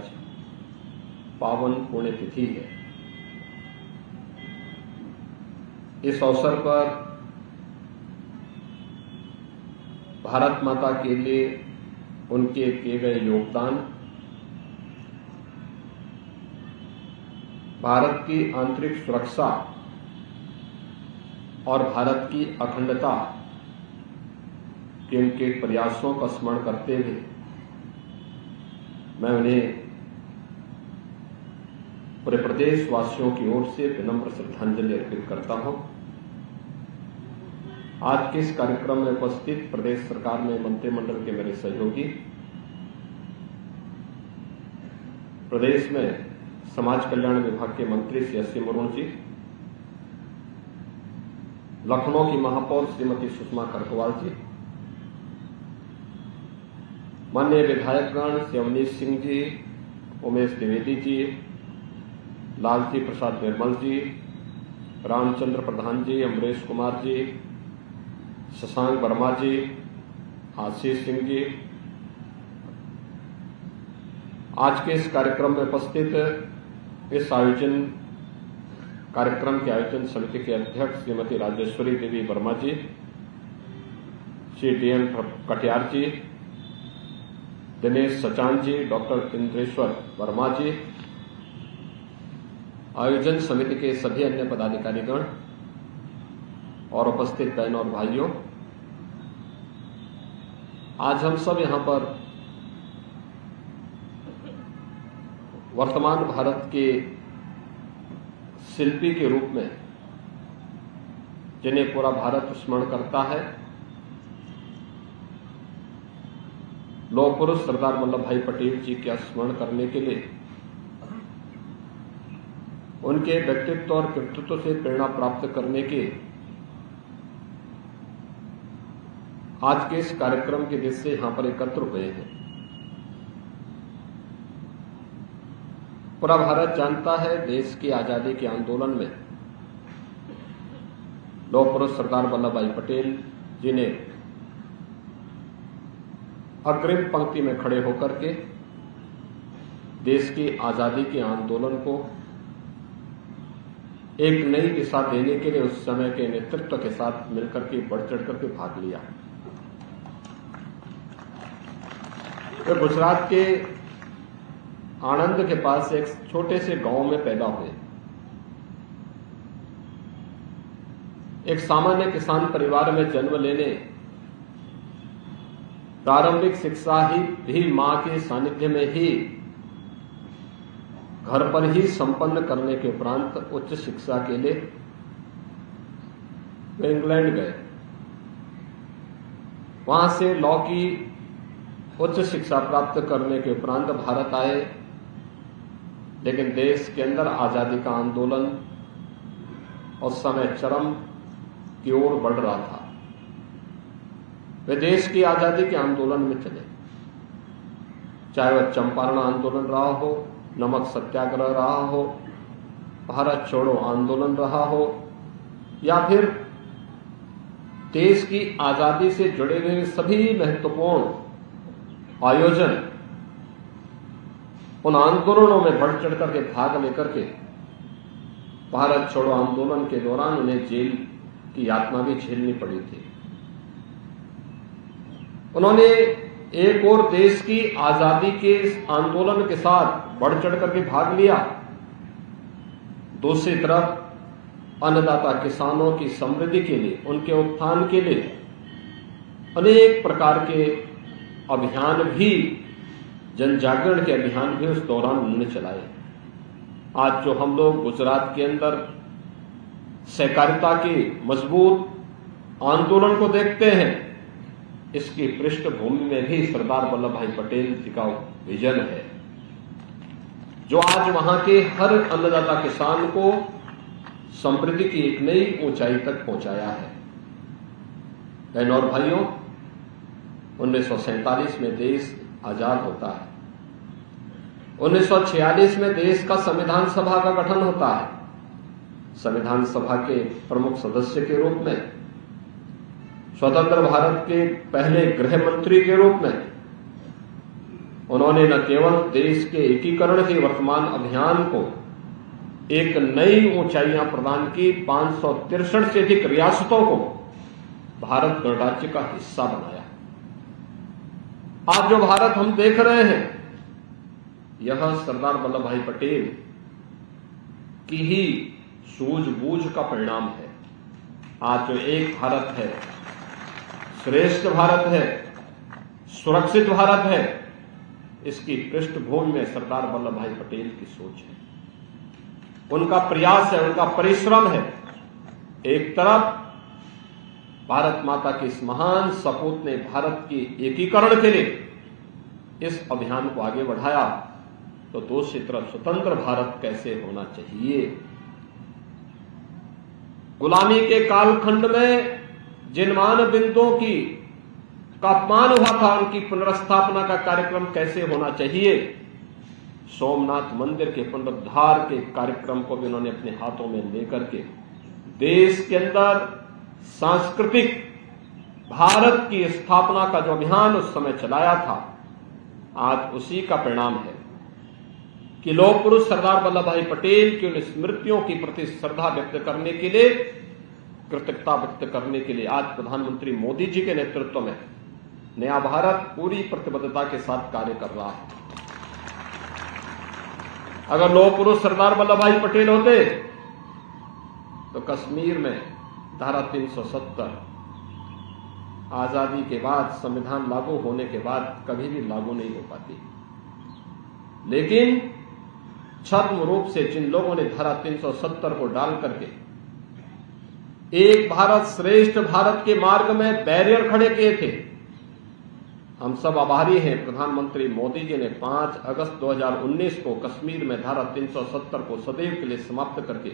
आज पावन पुण्यतिथि है। इस अवसर पर भारत माता के लिए उनके किए गए योगदान, भारत की आंतरिक सुरक्षा और भारत की अखंडता के उनके प्रयासों का स्मरण करते हुए मैं उन्हें पूरे प्रदेश वासियों की ओर से विनम्र श्रद्धांजलि अर्पित करता हूं। आज के इस कार्यक्रम में उपस्थित प्रदेश सरकार में मंत्रिमंडल के मेरे सहयोगी, प्रदेश में समाज कल्याण विभाग के मंत्री श्री एस सी मुर्मू जी, लखनऊ की महापौर श्रीमती सुषमा करकवाल जी, माननीय विधायकगण श्री अवनीश सिंह जी, उमेश द्विवेदी जी, लालजी प्रसाद निर्मल जी, रामचंद्र प्रधान जी, अमरेश कुमार जी, शशांक वर्मा जी, आशीष सिंह जी, आज के इस कार्यक्रम में उपस्थित इस कार्यक्रम के आयोजन समिति के अध्यक्ष श्रीमती राजेश्वरी देवी वर्मा जी, श्री डी.एम. कटियार जी, दिनेश सचान जी, डॉक्टर इंद्रेश्वर वर्मा जी, आयोजन समिति के सभी अन्य पदाधिकारीगण और उपस्थित बहनों और भाइयों, आज हम सब यहां पर वर्तमान भारत के शिल्पी के रूप में, जिन्हें पूरा भारत स्मरण करता है, लौह पुरुष सरदार वल्लभ भाई पटेल जी का स्मरण करने के लिए, उनके व्यक्तित्व और कृतित्व से प्रेरणा प्राप्त करने के आज के इस कार्यक्रम के उद्देश्य से यहां पर एकत्र हुए हैं। पूरा भारत जानता है, देश की आजादी के आंदोलन में लौह पुरुष सरदार वल्लभ भाई पटेल जी ने अग्रिम पंक्ति में खड़े होकर के देश की आजादी के आंदोलन को एक नई दिशा देने के लिए उस समय के नेतृत्व के साथ मिलकर के बढ़ चढ़ करके भाग लिया। तो गुजरात के आणंद के पास एक छोटे से गांव में पैदा हुए। एक सामान्य किसान परिवार में जन्म लेने, प्रारंभिक शिक्षा भी मां के सानिध्य में ही घर पर ही संपन्न करने के उपरांत उच्च शिक्षा के लिए वे इंग्लैंड गए। वहां से लॉ की उच्च शिक्षा प्राप्त करने के उपरांत भारत आए, लेकिन देश के अंदर आजादी का आंदोलन उस समय चरम की ओर बढ़ रहा था। वे देश की आजादी के आंदोलन में चले, चाहे वह चंपारण आंदोलन रहा हो, नमक सत्याग्रह रहा हो, भारत छोड़ो आंदोलन रहा हो, या फिर देश की आजादी से जुड़े हुए सभी महत्वपूर्ण आयोजन, उन आंदोलनों में बढ़ चढ़ करके भाग लेकर के भारत छोड़ो आंदोलन के दौरान उन्हें जेल की यातना भी झेलनी पड़ी थी। उन्होंने एक और देश की आजादी के इस आंदोलन के साथ बढ़ चढ़ करके भाग लिया, दूसरी तरफ अन्नदाता किसानों की समृद्धि के लिए, उनके उत्थान के लिए अनेक प्रकार के अभियान भी, जन जागरण के अभियान भी उस दौरान उन्होंने चलाए। आज जो हम लोग गुजरात के अंदर सहकारिता के मजबूत आंदोलन को देखते हैं, इसकी पृष्ठभूमि में भी सरदार वल्लभ भाई पटेल जी का विजन है, जो आज वहां के हर अन्नदाता किसान को समृद्धि की एक नई ऊंचाई तक पहुंचाया है। बहनों और भाइयों, 1947 में देश आजाद होता है। 1946 में देश का संविधान सभा का गठन होता है। संविधान सभा के प्रमुख सदस्य के रूप में, स्वतंत्र भारत के पहले गृह मंत्री के रूप में उन्होंने न केवल देश के एकीकरण के वर्तमान अभियान को एक नई ऊंचाइयां प्रदान की, 563 से अधिक रियासतों को भारत गणराज्य का हिस्सा बनाया। आज जो भारत हम देख रहे हैं, यह सरदार वल्लभ भाई पटेल की ही सूझबूझ का परिणाम है। आज जो एक भारत है, श्रेष्ठ भारत है, सुरक्षित भारत है, इसकी पृष्ठभूमि में सरदार वल्लभ भाई पटेल की सोच है, उनका प्रयास है, उनका परिश्रम है। एक तरफ भारत माता के इस महान सपूत ने भारत के एकीकरण के लिए इस अभियान को आगे बढ़ाया, तो दूसरी तरफ स्वतंत्र भारत कैसे होना चाहिए। गुलामी के कालखंड में जिन मान बिंदुओं का अपमान हुआ था, उनकी पुनर्स्थापना का कार्यक्रम कैसे होना चाहिए। सोमनाथ मंदिर के पुनरुद्धार के कार्यक्रम को भी उन्होंने अपने हाथों में लेकर के देश के अंदर सांस्कृतिक भारत की स्थापना का जो अभियान उस समय चलाया था, आज उसी का परिणाम है कि लोक पुरुष सरदार वल्लभ भाई पटेल की उन स्मृतियों की प्रति श्रद्धा व्यक्त करने के लिए, कृतज्ञता व्यक्त करने के लिए आज प्रधानमंत्री मोदी जी के नेतृत्व में नया भारत पूरी प्रतिबद्धता के साथ कार्य कर रहा है। अगर लोक पुरुष सरदार वल्लभ भाई पटेल होते तो कश्मीर में धारा 370 आजादी के बाद, संविधान लागू होने के बाद कभी भी लागू नहीं हो पाती। लेकिन छद्म रूप से जिन लोगों ने धारा 370 को डाल करके एक भारत श्रेष्ठ भारत के मार्ग में बैरियर खड़े किए थे, हम सब आभारी हैं। प्रधानमंत्री मोदी जी ने 5 अगस्त 2019 को कश्मीर में धारा 370 को सदैव के लिए समाप्त करके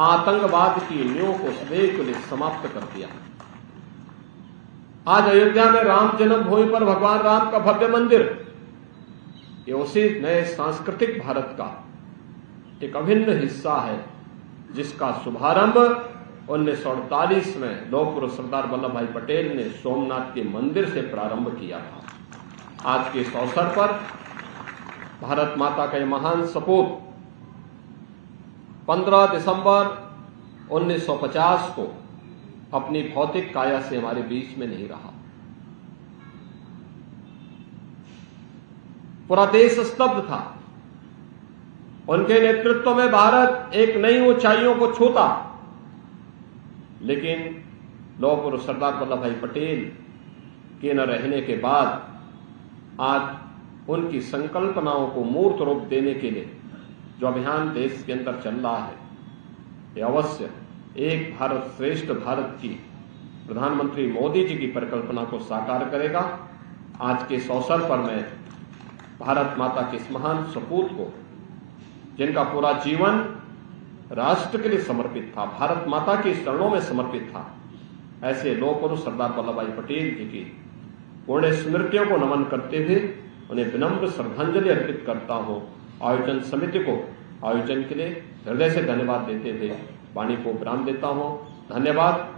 आतंकवाद की नींव को सदैव के लिए समाप्त कर दिया। आज अयोध्या में राम जन्मभूमि पर भगवान राम का भव्य मंदिर, ये उसी नए सांस्कृतिक भारत का एक अभिन्न हिस्सा है, जिसका शुभारंभ 1948 में लोक पुरुष सरदार वल्लभ भाई पटेल ने सोमनाथ के मंदिर से प्रारंभ किया था। आज के इस अवसर पर भारत माता का यह महान सपूत 15 दिसंबर 1950 को अपनी भौतिक काया से हमारे बीच में नहीं रहा। पूरा देश स्तब्ध था। उनके नेतृत्व में भारत एक नई ऊंचाइयों को छूता, लेकिन लौह पुरुष सरदार वल्लभ भाई पटेल के न रहने के बाद आज उनकी संकल्पनाओं को मूर्त रूप देने के लिए जो अभियान देश के अंदर चल रहा है, ये अवश्य एक भारत श्रेष्ठ भारत की प्रधानमंत्री मोदी जी की परिकल्पना को साकार करेगा। आज के इस अवसर पर मैं भारत माता के इस महान सपूत को, जिनका पूरा जीवन राष्ट्र के लिए समर्पित था, भारत माता के चरणों में समर्पित था, ऐसे लौह पुरुष सरदार वल्लभ भाई पटेल जी की पुण्य स्मृतियों को नमन करते हुए उन्हें विनम्र श्रद्धांजलि अर्पित करता हूं। आयोजन समिति को आयोजन के लिए हृदय से धन्यवाद देते हुए वाणी को विराम देता हूं। धन्यवाद।